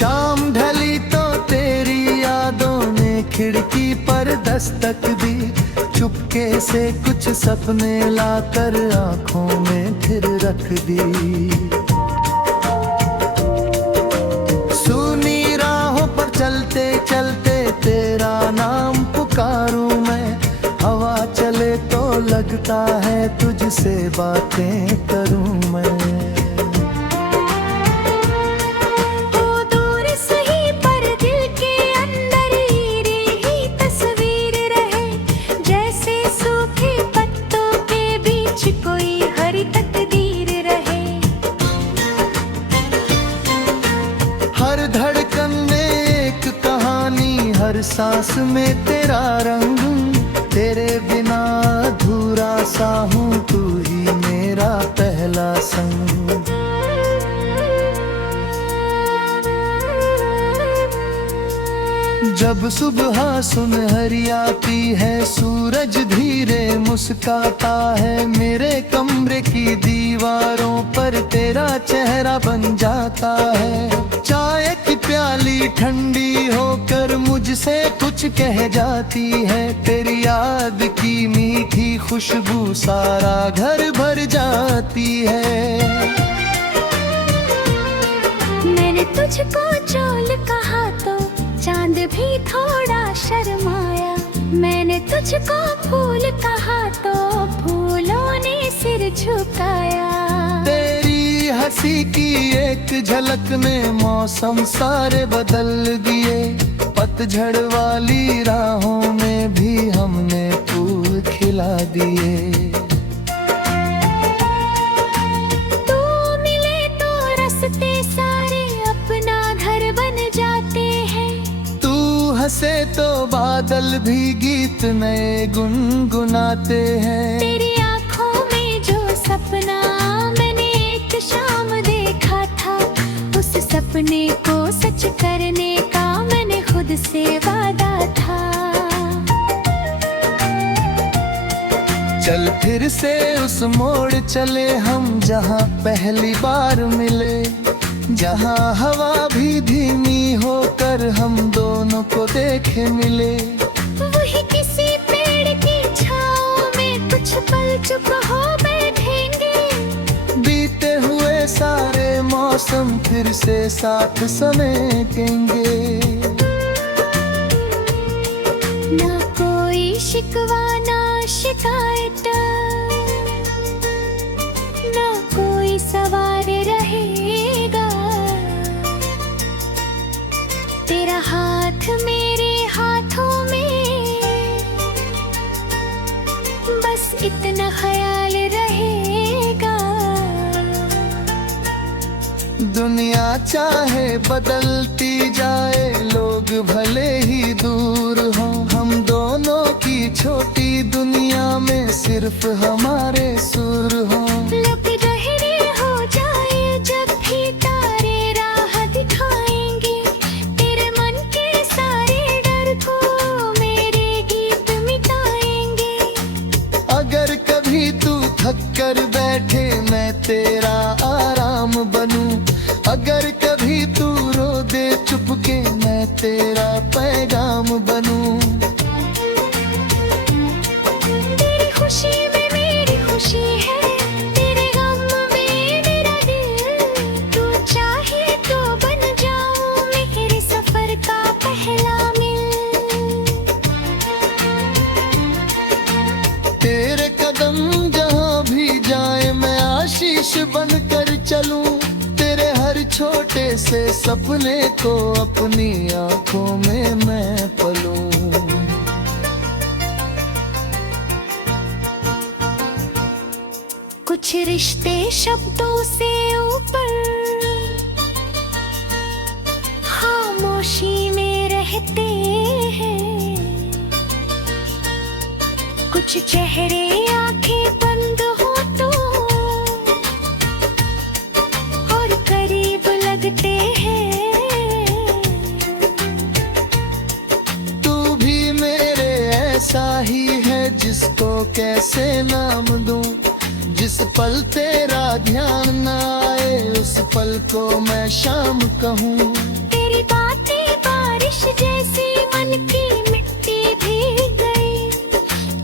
शाम ढली तो तेरी यादों ने खिड़की पर दस्तक दी, चुपके से कुछ सपने लाकर आंखों में फिर रख दी। सुनी राहों पर चलते चलते तेरा नाम पुकारूं मैं, हवा चले तो लगता है तुझसे बातें करूं मैं। हर धड़कन में एक कहानी, हर सांस में तेरा रंग, तेरे बिना अधूरा सा हूँ, तू ही मेरा पहला संग। जब सुबह सुनहरी आती है, सूरज धीरे मुस्काता है, मेरे कमरे की दीवारों पर तेरा चेहरा बन जाता है। चाय की प्याली ठंडी होकर मुझसे कुछ कह जाती है, तेरी याद की मीठी खुशबू सारा घर भर जाती है। मैंने तुझको चोल कहा तो चांद भी थोड़ा शर्माया, मैंने तुझको फूल कहा तो फूलों ने सिर झुकाया। तेरी हंसी की एक झलक ने मौसम सारे बदल दिए, पतझड़ वाली राहों में भी हमने फूल खिला दिए। तू मिले तो रास्ते सारे अपना घर बन जाते हैं, हंसे तो बादल भी गीत नए गुनगुनाते हैं। तेरी आँखों में जो सपना मैंने एक शाम देखा था, उस सपने को सच करने का मैंने खुद से वादा था। चल फिर से उस मोड़ चले हम, जहाँ पहली बार मिले, जहाँ हवा भी धीमी होकर हम दोनों को देखे मिले। वही किसी पेड़ की छाँव में कुछ पल चुप हो बैठेंगे, बीते हुए सारे मौसम फिर से साथ समेटेंगे। ना कोई शिकवा ना शिकायत, ना कोई सवार रहेगा, तेरा हाथ मेरे हाथों में, बस इतना ख्याल रहेगा। दुनिया चाहे बदलती जाए, लोग भले ही दूर हों, हम दोनों की छोटी दुनिया में सिर्फ हमारे सुर हों। थक कर बैठे मैं तेरा आराम बनूं, अगर कभी तू रो दे चुपके मैं तेरा पैगाम बनूं। तेरी खुशी में मेरी खुशी है, तेरे गम में मेरा दिल, तू चाहे तो बन जाऊं मेरे सफर का पहला मिल। तेरे कदम जाए मैं आशीष बनकर चलूं, तेरे हर छोटे से सपने को अपनी आंखों में मैं पलूं। कुछ रिश्ते शब्दों से ऊपर खामोशी में रहते हैं, कुछ चेहरे आंखें बंद हो तो और करीब लगते हैं। तू भी मेरे ऐसा ही है जिसको कैसे नाम दूं, जिस पल तेरा ध्यान न आए उस पल को मैं शाम कहूँ। तेरी जैसे मन की मिट्टी भीग गई।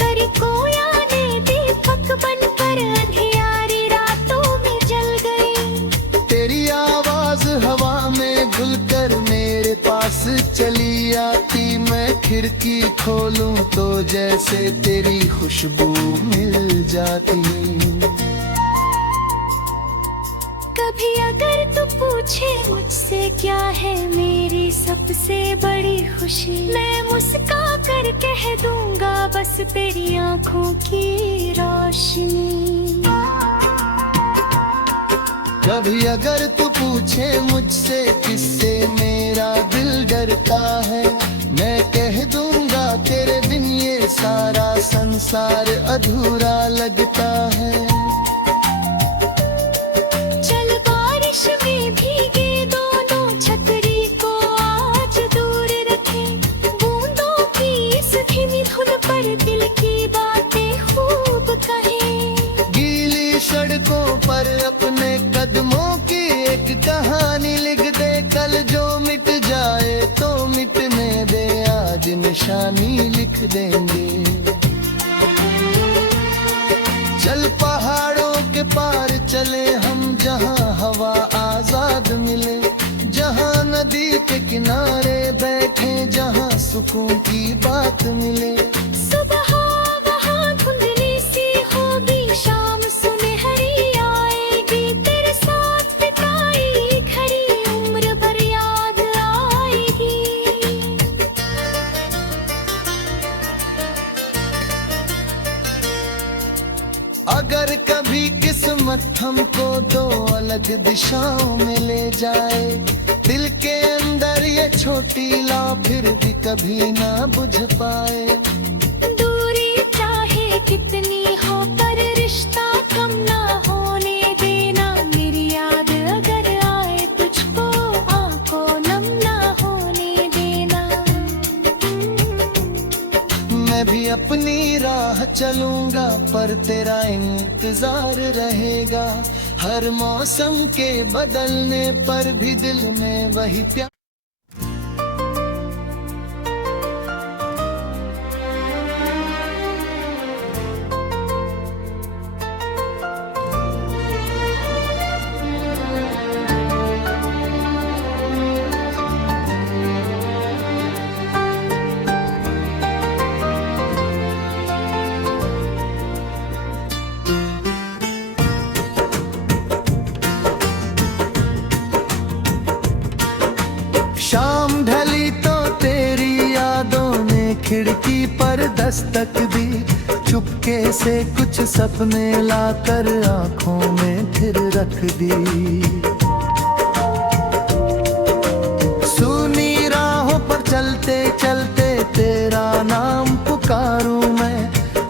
करी कोया ने दीपक बनकर अंधियारी रातों में जल गई। तेरी आवाज हवा में घुलकर मेरे पास चली आती। मैं खिड़की खोलूं तो जैसे तेरी खुशबू मिल जाती। कभी अगर तू पूछे मुझसे क्या है मेरी सबसे बड़ी खुशी, मैं मुस्का कर कह दूंगा बस तेरी आंखों की रोशनी। कभी अगर तू पूछे मुझसे किससे मेरा दिल डरता है, मैं कह दूंगा तेरे बिन ये सारा संसार अधूरा लगता है। चल बारिश में भीगे दोनों छतरी को आज दूर रखें। बूंदों की इस धीमी धुन पर दिल की बातें खूब कहें। गीली सड़कों पर अपने कदमों की एक कहानी लिख दे। कल जो मिट जाए तो मिटने दे, आज निशानी लिख देंगे। चल पहाड़ों के पार चले हम, जहाँ हवा आजाद मिले, जहाँ नदी के किनारे बैठे, जहाँ सुकून की बात मिले। सुबह वहाँ धुंधली सी होगी, शाम सुनहरी आएगी। तेरे साथ बिताई घड़ी उम्र भर याद आएगी। अगर कभी किस्मत हमको दो अलग दिशाओं में ले जाए, दिल के अंदर ये छोटी लौ फिर भी कभी ना बुझ पाए। दूरी चाहे कितनी हो पर रिश्ता कम ना होने देना। मेरी याद अगर आए तुझको आंखों नम ना होने देना। मैं भी अपनी राह चलूंगा पर तेरा इंतजार रहेगा। हर मौसम के बदलने पर भी दिल में वही प्यार। शाम ढली तो तेरी यादों ने खिड़की पर दस्तक दी। चुपके से कुछ सपने लाकर आंखों में फिर रख दी। सुनी राहों पर चलते चलते तेरा नाम पुकारूं मैं।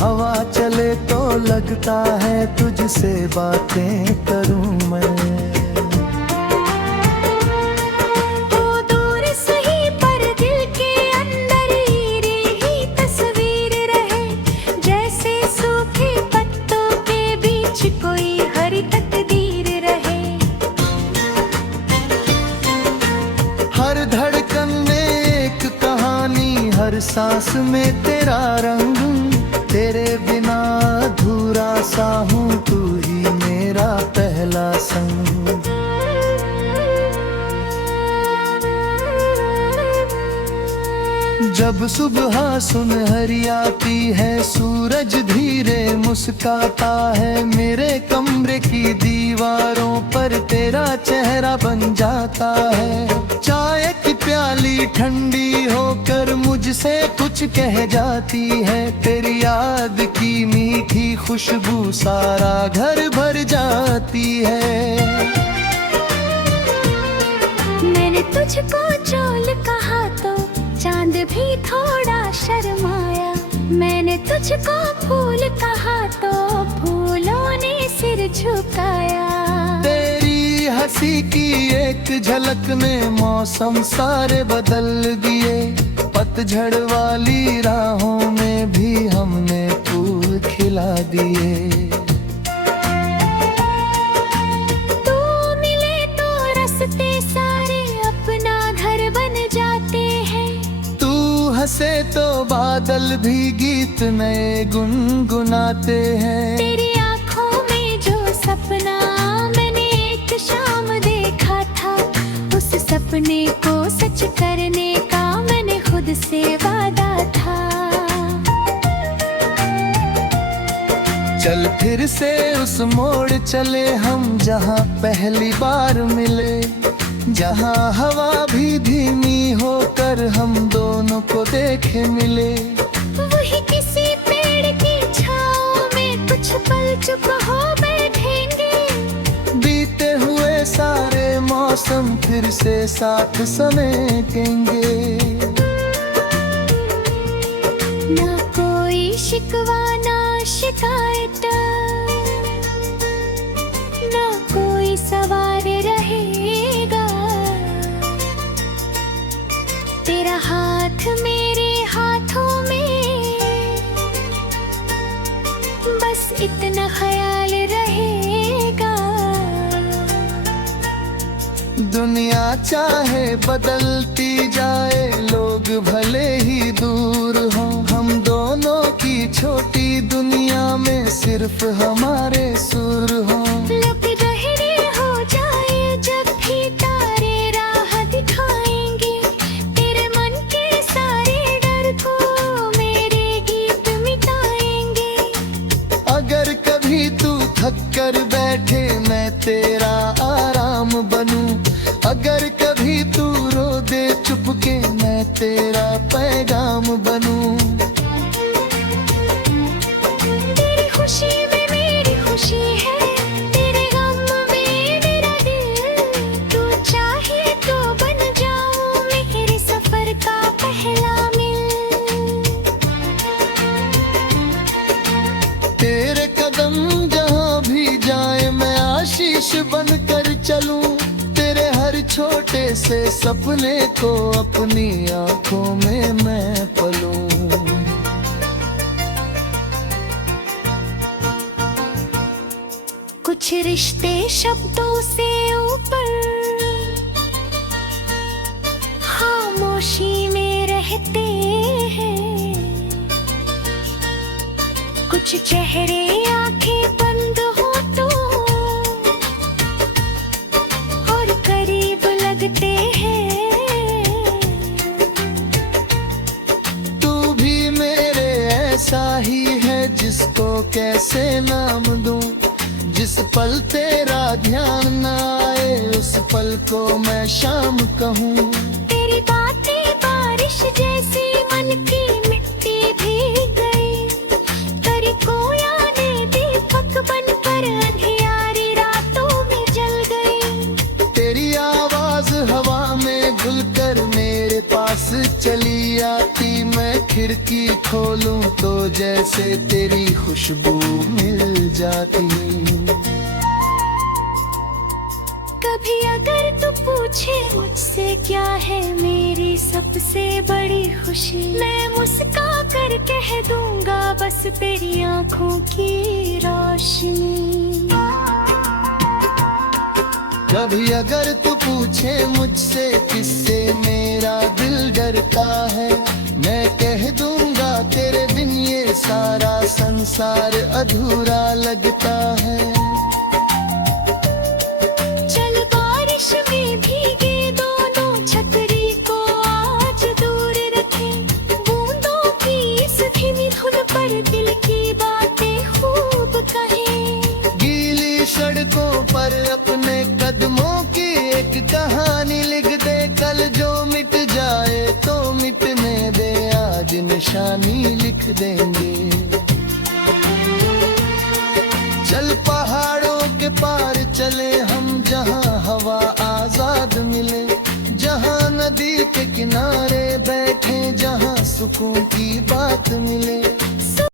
हवा चले तो लगता है तुझसे बातें करूं मैं। हर धड़कन में एक कहानी, हर सांस में तेरा रंग। तेरे बिना अधूरा सा हूँ, तू ही मेरा पहला संग। जब सुबह सुनहरी आती है, सूरज धीरे मुस्काता है। मेरे कमरे की दीवारों पर तेरा चेहरा बन जाता है। चाय की प्याली ठंडी होकर मुझसे कुछ कह जाती है। तेरी याद की मीठी खुशबू सारा घर भर जाती है। मैंने तुझको चोल कहा तो चांद भी थोड़ा शर्माया। मैंने तुझको फूल कहा तो फूलों ने सिर झुकाया। तेरी हंसी की एक झलक ने मौसम सारे बदल दिए। पतझड़ वाली राहों में भी हमने फूल खिला दिए। तू मिले तो रास्ते सारे अपना घर बन जाते हैं। बरसे तो बादल भी गीत नए गुनगुनाते हैं। तेरी आंखों में जो सपना मैंने एक शाम देखा था, उस सपने को सच करने का मैंने खुद से वादा था। चल फिर से उस मोड़ चले हम जहाँ पहली बार मिले, जहाँ हवा भी धीमी होकर हम दोनों को देखे मिले। वही किसी पेड़ की छाँव में कुछ पल चुप हो बैठेंगे। बीते हुए सारे मौसम फिर से साथ समेटेंगे। ना कोई शिकवा ना शिकायत, ना कोई सवार रहेगा। तेरा हाथ मेरे हाथों में, बस इतना ख्याल रहेगा। दुनिया चाहे बदलती जाए, लोग भले ही दूर हों, हम दोनों की छोटी दुनिया में सिर्फ हमारे सुर हों। लब गहरे हो जाए जब भी तारे राह दिखाएंगे, तेरे मन के सारे डर को मेरे गीत मिटाएंगे। अगर कभी तू थक कर बैठे मैं तेरा आराम बनूं, अगर कभी तू रो दे चुपके मैं तेरा पैगाम बनूं। तेरी खुशी में मेरी खुशी है, तेरे गम में मेरा दिल। तू चाहे तो बन जाऊं मेरे सफर का पहला मील। तेरे कदम जहाँ भी जाए मैं आशीष बनकर चलूं, तेरे हर छोटे से सपने को अपनी आंखों में मैं पलूं। कुछ रिश्ते शब्दों से ऊपर खामोशी में रहते हैं। कुछ चेहरे आंखें बंद हो तो और करीब लगते हैं। तू भी मेरे ऐसा ही है जिसको कैसे नाम दूं, जिस पल तेरा ध्यान न आए उस पल को मैं शाम कहूँ। तेरी बातें बारिश जैसी मन की मिट्टी भीग गई, तेरी कोया ने दीपक बनकर अंधियारी रातों में जल गई। तेरी आवाज हवा में घुलकर मेरे पास चली आती, मैं खिड़की खोलूं तो जैसे तेरी खुशबू मिल जाती। कभी अगर तू पूछे मुझसे क्या है मेरी सबसे बड़ी खुशी, मैं मुस्का कर कह दूंगा बस तेरी आंखों की रोशनी। कभी अगर तू पूछे मुझसे किससे मेरा दिल डरता है, मैं कह दूंगा तेरे बिन ये सारा संसार अधूरा लगता है। चल बारिश में भीगे दोनों छतरी को आज दूर रखें, बूंदों की इस धीमी धुन पर दिल की बातें खूब कहें। गीली सड़कों पर अपने कदमों की एक कहानी लिख दे, कल जो मिट जाए तो मिटने दे, आज निशानी लिख देंगे। चल पहाड़ों के पार चले हम जहाँ हवा आजाद मिले, जहाँ नदी के किनारे बैठे जहाँ सुकून की बात मिले।